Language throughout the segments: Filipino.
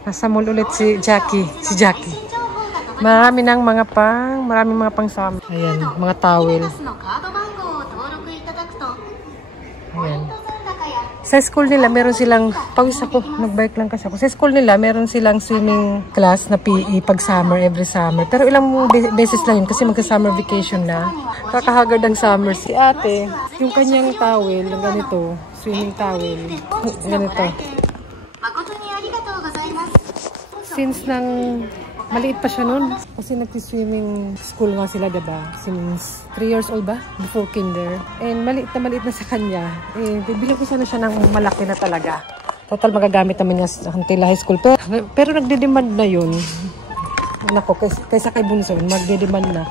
Nasa mall ulit si Jackie. Maraming mga pang summer. Ayan, mga towel. Ayan. Sa school nila, meron silang, pawis ako, nag-bike lang kasi ako. Sa school nila, meron silang swimming class na PE pag summer, every summer. Pero ilang beses lang yun kasi magka-summer vacation na. Kakahagard ang summer. Si ate, yung kanyang towel, yung ganito, swimming towel, ganito. Since nang maliit pa siya nun, kasi nag-swimming school nga sila, diba? Since 3 years old ba? Before kinder. And maliit na sa kanya. Eh, bibili ko sana siya ng malaki na talaga. Total, magagamit naman niya until high school. Pero nagde-demand na yun. Anak ko, kaysa kay Bunso, magde-demand na.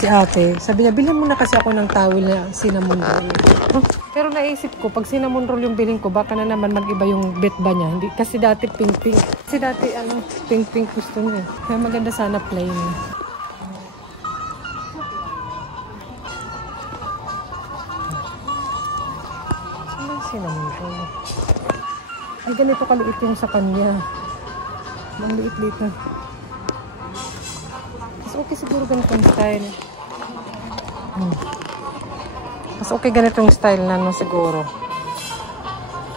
Si ate, sabi niya, bilhin mo na kasi ako ng towel na cinnamon roll. Huh? Pero naisip ko, pag cinnamon roll yung bilhin ko, baka na naman mag-iba yung bet ba niya. Hindi, kasi dati pink-pink. Kasi dati, pink-pink gusto niya. Kaya maganda sana plain. Ano yung cinnamon roll? Ay, ganito kaliit yung sa kanya. Maliit-liit na. Mas okay siguro ganitong style. Mas okay ganitong style na siguro.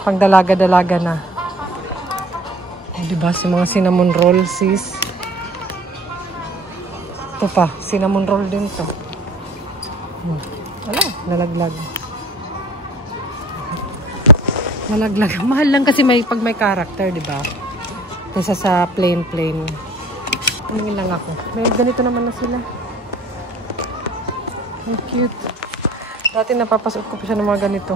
Pang dalaga-dalaga na. Diba si mga cinnamon roll, sis? Ito pa, cinnamon roll din to. Wala, nalaglag. Nalaglag. Mahal lang kasi pag may character, diba? Kaysa sa plain. Tumingin lang ako. May ganito naman na sila. Ang cute. Dati napapasuot ko pa siya ng mga ganito.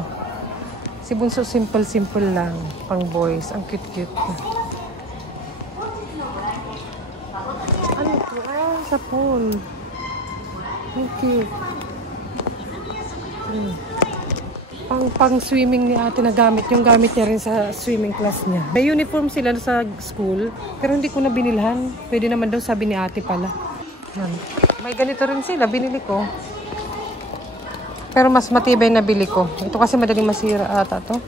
Si Bunso simple lang. Pang boys. Ang cute. Ano ito? Ah, sapon. Ang cute. Pang swimming ni ate na gamit. Yung gamit niya rin sa swimming class niya. May uniform sila sa school. Pero hindi ko na binilhan. Pwede naman daw sabi ni ate pala. May ganito rin sila. Binili ko. Pero mas matibay na bili ko. Ito kasi madaling masira ata to.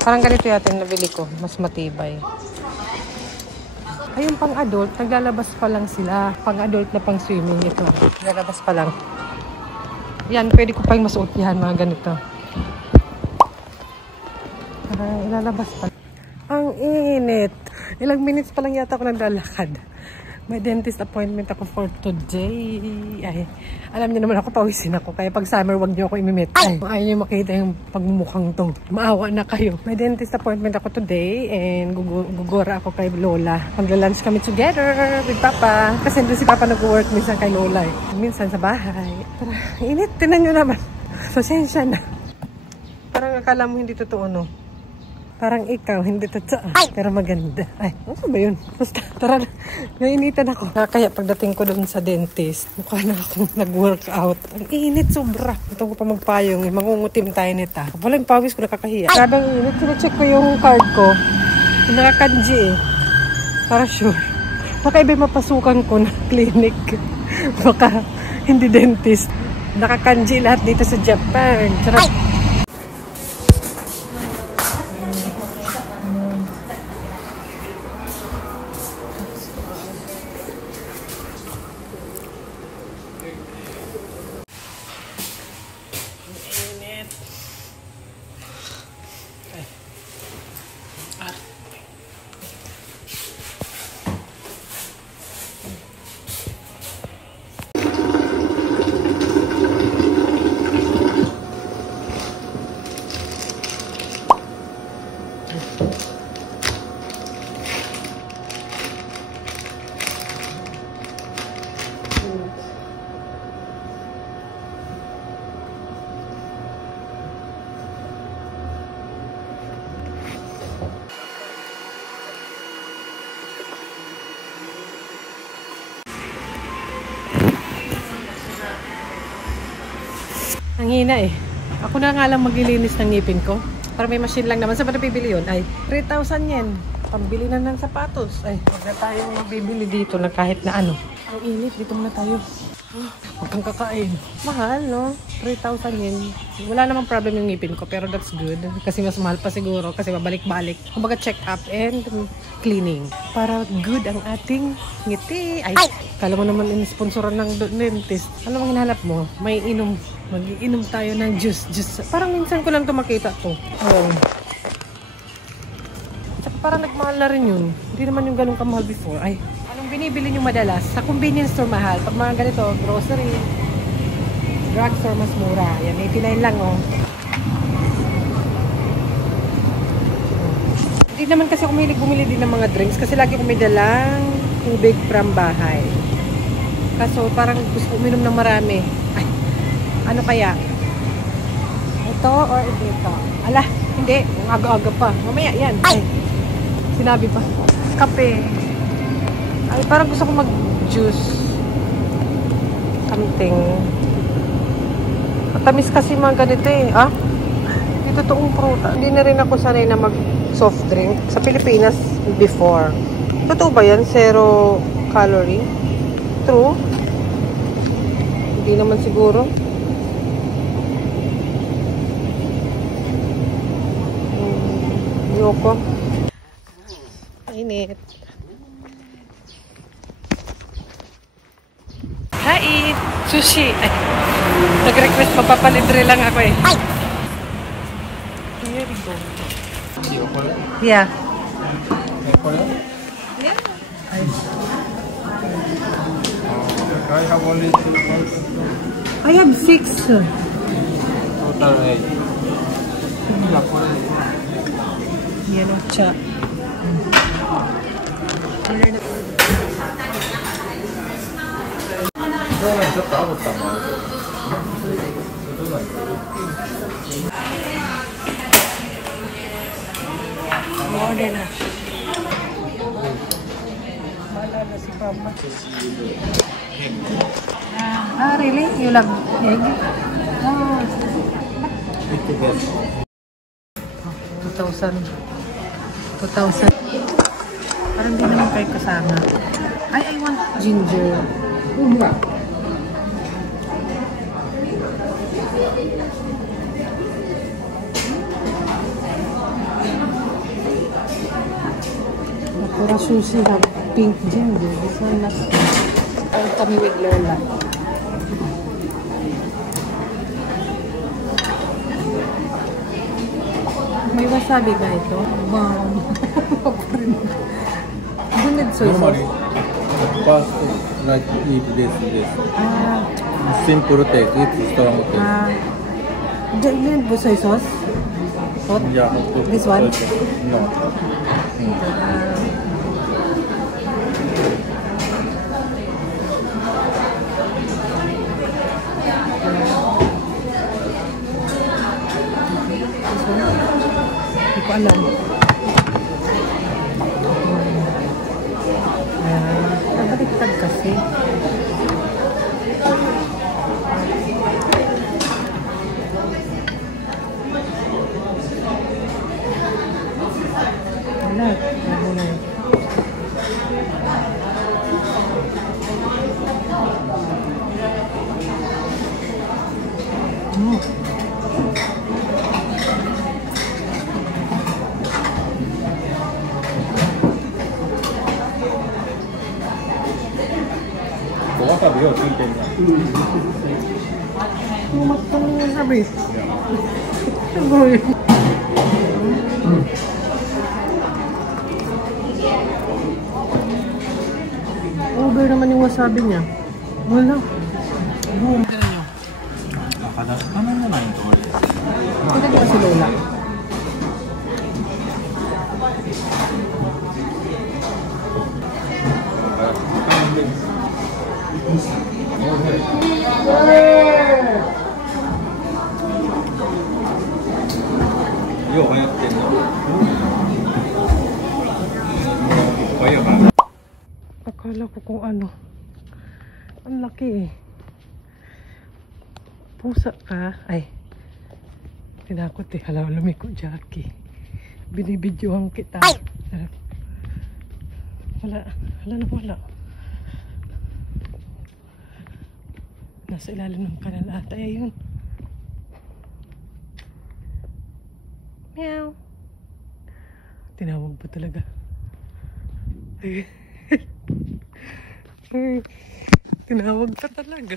Parang ganito yata yung nabili ko. Mas matibay. Ayun pang adult. Naglalabas pa lang sila. Pang adult na pang swimming ito. Naglalabas pa lang. Yan, pwede ko pa yung masuot yan, mga ganito. Ilalabas pa. Ang init. Ilang minutes pa lang yata ako naglalakad. May dentist appointment ako for today. Ay, alam niyo naman ako, pawisin ako. Kaya pag summer, wag niyo ako imimit. Ay, ayaw niyo makita yung pagmumukhang to. Maawa na kayo. May dentist appointment ako today and gugura ako kay Lola. Magla-lunch kami together with Papa. Kasi doon si Papa nag-work minsan kay Lola. Minsan sa bahay. Tara, init. Tinan niyo naman. Pasensya na. Parang akala mo hindi totoo, no? Parang ikaw, hindi totoo. Pero maganda. Ay, ano ba yun? Basta, tara na. Nainitan ako. Kaya pagdating ko doon sa dentist, mukha na akong nag-workout. Ang init, sobra. Ito ko pa magpayong. Mangungutim tayo nita. Wala yung pawis ko, nakakahiya. Grabe ang init. Sinacheck ko yung card ko. Nakakanji eh. Para sure. Baka iba mapasukan ko na clinic. Baka hindi dentist. Nakakanji lahat dito sa Japan. Sarap. Ang hina eh. Ako na nga lang maglilinis ng ngipin ko. Para may machine lang naman. Saan ba nabibili yun? Ay, 3,000 yen. Pambili na ng sapatos. Ay, huwag na tayong mabibili dito na kahit na ano. Ang init. Dito muna tayo. Huwag kang kakain. Mahal, no? 3,000 yen. Wala namang problem yung ngipin ko, pero that's good. Kasi mas mahal pa siguro, kasi babalik-balik. Kumbaga check up and cleaning. Para good ang ating ngiti. Ay! Kala mo naman in-sponsoran ng dentist. Ano bang hinahanap mo? May inom. Mag-iinom tayo ng juice. Parang minsan ko lang ito makita to. Oh. Tsaka parang nagmahal na rin yun. Hindi naman yung ganun kamahal before. Ay, anong binibili nyo madalas? Sa convenience store mahal. Pag mga ganito, grocery, drugstore mas mura. Yan, 89 lang, oh. Hindi naman kasi ako mahilig bumili din ng mga drinks kasi lagi ko may dalang tubig from bahay. Kaso parang gusto ko uminom ng marami. Ay, ano kaya? Ito or ito? Ala, hindi. Ang aga-aga pa. Mamaya, yan. Ay, sinabi pa. Kape. Ay, parang gusto ko mag-juice. Something. Matamis kasi mga ganito eh. Ah? Hindi totoong pruta. Hindi na rin ako sanay na mag-soft drink. Sa Pilipinas, before. Totoo ba yan? 0 calorie? True? Hindi naman siguro. Yoko. Init. Kain! Sushi! Ay, nag-request mapapalibre lang ako eh. Ay! Here we go. Yeah. Yeah. I have only 2 points. I have 6. Total 8. Yan ang cha. Order na. Malala si Papa. Ah, really? You love egg? Oh. 2,000. 2,000. Parang di naman kayo kasama. I want ginger. Nakura sushi have pink ginger. This one not pink. Or kami with Lola. May wasabi ba ito? Wow. Don't need soy sauce. First, like eat this. Ah. Simple take, it's strong take. Ah. Don't need soy sauce? What? Yeah. This one? No. Hindi ko alam. Nabaliktad kasi. Wala. Wala. Wasabiがついてるな。Matang habis. Agoy. Over naman yung wasabi niya. Wala. Boom. Nakadaskanan na lang ito. Ito di ba si Lola? Yo, kaya ito. Kaya ba? Akala ko kung ano. Ang laki eh. Pusa ka. Ay. Tinakot eh. Hala, lumiko, Jackie. Binibidyohan kita. Wala. Wala na wala. Nasa ilalim ng kanal ata. Ayun. Meow. Tinawag ba talaga? Tinawag ka talaga.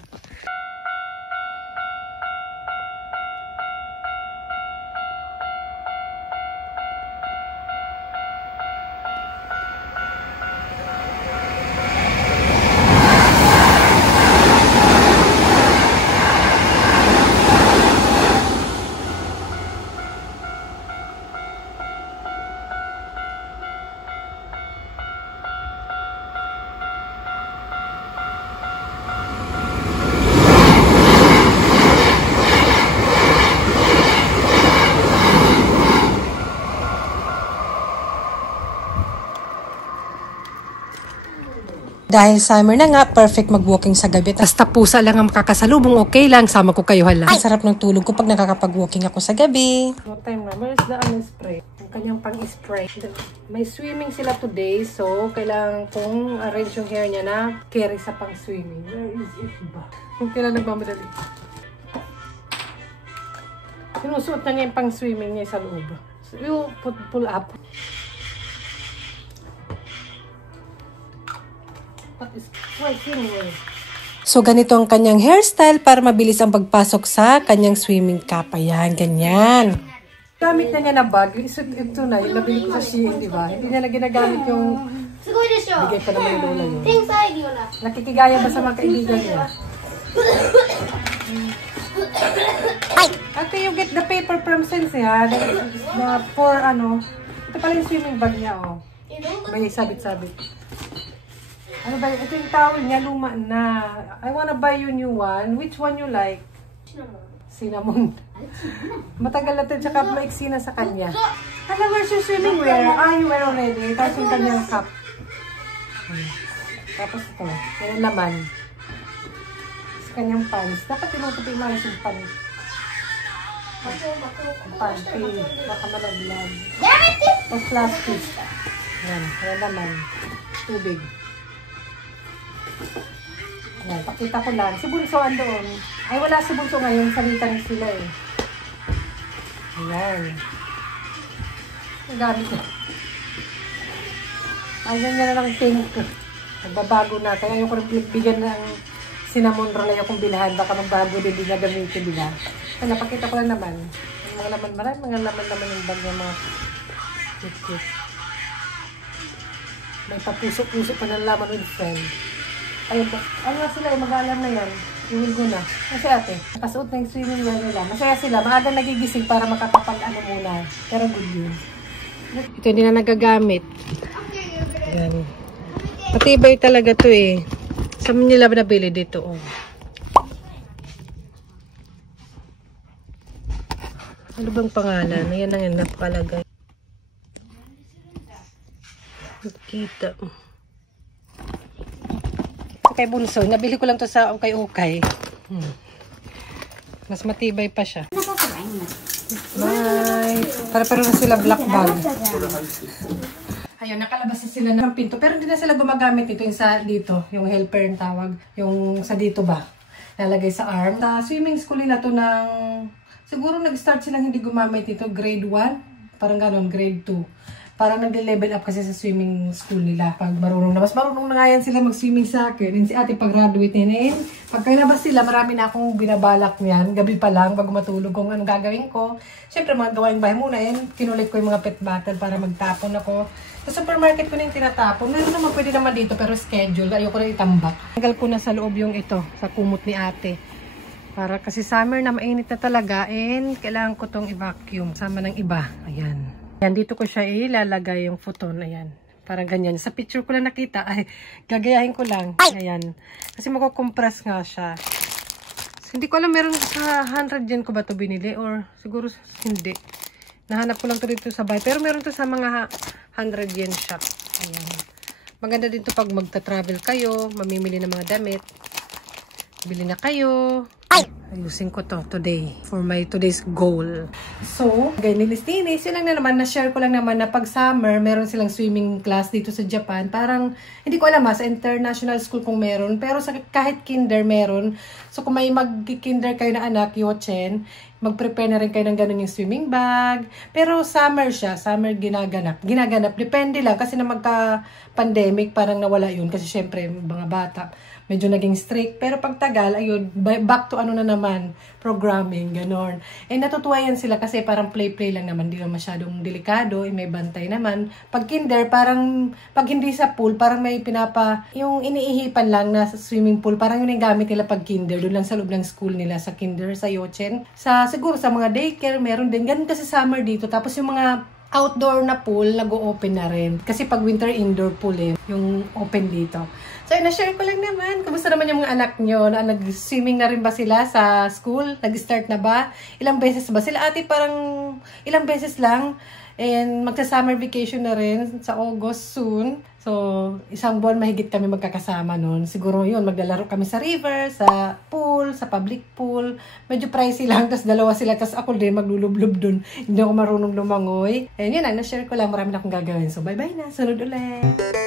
Dahil summer na nga, perfect mag-walking sa gabi. Basta pusa lang ang makakasalubong, okay lang. Sama ko kayo hala. Ang sarap ng tulog ko pag nakakapag-walking ako sa gabi. No time na. Where's the spray? Yung kanyang pang-spray. May swimming sila today, so kailangan kong arrange yung hair niya na carry sa pang-swimming. Where is it ba? Kung kailan nagmamadali. Sinusuot na niya yung pang-swimming niya sa loob. So, you pull up. So, ganito ang kanyang hairstyle para mabilis ang pagpasok sa kanyang swimming cap. Ayan, ganyan. Gamit na niya na bag. Ito na, yung nabili ko sa Shein, di ba? Hindi niya na ginagamit yung bigay pa naman yung lola yun. Nakikigaya ba sa mga kaibigan niya? Ate, you get the paper from Sense, ha? For ano, ito pala yung swimming bag niya, oh. May sabit-sabit. Ano ba? Ito yung towel niya, luma na. I wanna buy you new one. Which one you like? Cinnamon. Matagal na ito, tsaka maiksi na sa kanya. Hello, where's your swimming wear? Ah, you wear already. Tapos yung kanyang cup. Tapos ito, yan ang laman. Sa kanyang pants. Dapat tinutupi mo yung pants. Panty. Baka malaglag. Tapos plastic. Yan, yan laman. Tubig. Yan, pakita ko lang. Si Bunso andoon. Ay, wala si Bunso ngayon. Salitan sila eh. Ayan. Ang gamit na. Ay, ganyan na lang pink. Nagbabago na. Kaya ayoko nang bigyan ng cinnamon roll. Ayokong bilhan. Baka magbago din. Hindi na gamitin nila. Kaya napakita ko lang naman. Yung mga laman. Marami mga laman naman yung bag ng mga cute-cute. May papuso-puso pa ng laman with friend. Ayun po. Ano na sila? Mag-aalam na yan. Iwil ko na. Kasi ate, nakasuot na yung swimming wear nila. Masaya sila. Maaga nagigising para makakapag-ano muna. Pero good yun. Ito hindi na nagagamit. Ayan. Matibay talaga to eh. Saan nila nabili dito? Oh. Ano bang pangalan? Ayan ang napalagay. Kita. Kay Bunso, nabili ko lang to sa ukay-ukay. Mas matibay pa siya. Bye! Para-pero na sila black bag. Ayun, nakalabas na sila ng pinto. Pero hindi na sila gumagamit ito. Yung sa dito, yung helper yung tawag. Yung sa dito ba? Nalagay sa arm. Sa swimming school nila to ng... Siguro nag-start silang hindi gumamit ito. Grade 1. Parang ganon, grade 2. Parang nag-level up kasi sa swimming school nila. Pag marunong na. Mas marunong na nga yan sila mag-swimming sa akin. And si ate pag-graduate nila. Pag kailabas sila, marami na akong binabalak niyan. Gabi pa lang, bago matulog kung anong gagawin ko. Siyempre, mga gawaing bahay muna. And kinulit ko yung mga pet bottle para magtapon ako. Sa supermarket ko na yung tinatapon. Meron naman, pwede naman dito, pero schedule. Ayoko na itambak. Tanggal ko na sa loob yung ito, sa kumot ni ate. Para kasi summer na mainit na talaga. And kailangan ko tong i-vacuum. Sama ng iba. Ayan. Yan, dito ko siya ilalagay yung futon. Ayan. Parang ganyan. Sa picture ko lang nakita. Ay, gagayahin ko lang. Ayan. Kasi makukompress nga siya. So, hindi ko alam meron sa 100 yen ko ba ito binili? Or siguro hindi. Nahanap ko lang ito dito sa bahay. Pero meron to sa mga 100 yen shop. Ayan. Maganda din to pag magta-travel kayo. Mamimili ng mga damit. Bili na kayo. Ayusin ko to today for my today's goal. So, linis-linis. Yun lang na naman, na-share ko lang naman na pag summer, meron silang swimming class dito sa Japan. Parang, hindi ko alam sa international school kung meron. Pero sa kahit kinder meron. So, kung may mag-kinder kayo na anak, yochen, mag-prepare na rin kayo ng ganun yung swimming bag. Pero summer siya. Summer ginaganap. Depende lang kasi na magka-pandemic, parang nawala yun. Kasi syempre, mga bata, medyo naging strict. Pero pag tagal, ayun, back to ano na naman, programming, ganon. Natutuwa yan sila kasi parang play-play lang naman. Di na masyadong delikado, may bantay naman. Pag kinder, parang, pag hindi sa pool, parang may yung iniihipan lang na swimming pool, parang yun yung gamit nila pag kinder. Doon lang sa loob ng school nila, sa kinder, sa yochen. Siguro sa mga daycare, meron din. Ganun kasi summer dito. Tapos yung mga outdoor na pool, nag-o-open na rin. Kasi pag winter, indoor pool yung open dito. So, na-share ko lang naman. Kamusta naman yung mga anak nyo? Nag-swimming na rin ba sila sa school? Nag-start na ba? Ilang beses ba? Sila ate parang ilang beses lang. And magsa-summer vacation na rin sa August soon. So, isang buwan mahigit kami magkakasama nun. Siguro yun, maglalaro kami sa river, sa pool, sa public pool. Medyo pricey lang, tapos dalawa sila, tapos ako din maglulublob dun. Hindi ako marunong lumangoy. And yun na, na-share ko lang. Marami na akong gagawin. So, bye-bye na. Sunod ulit.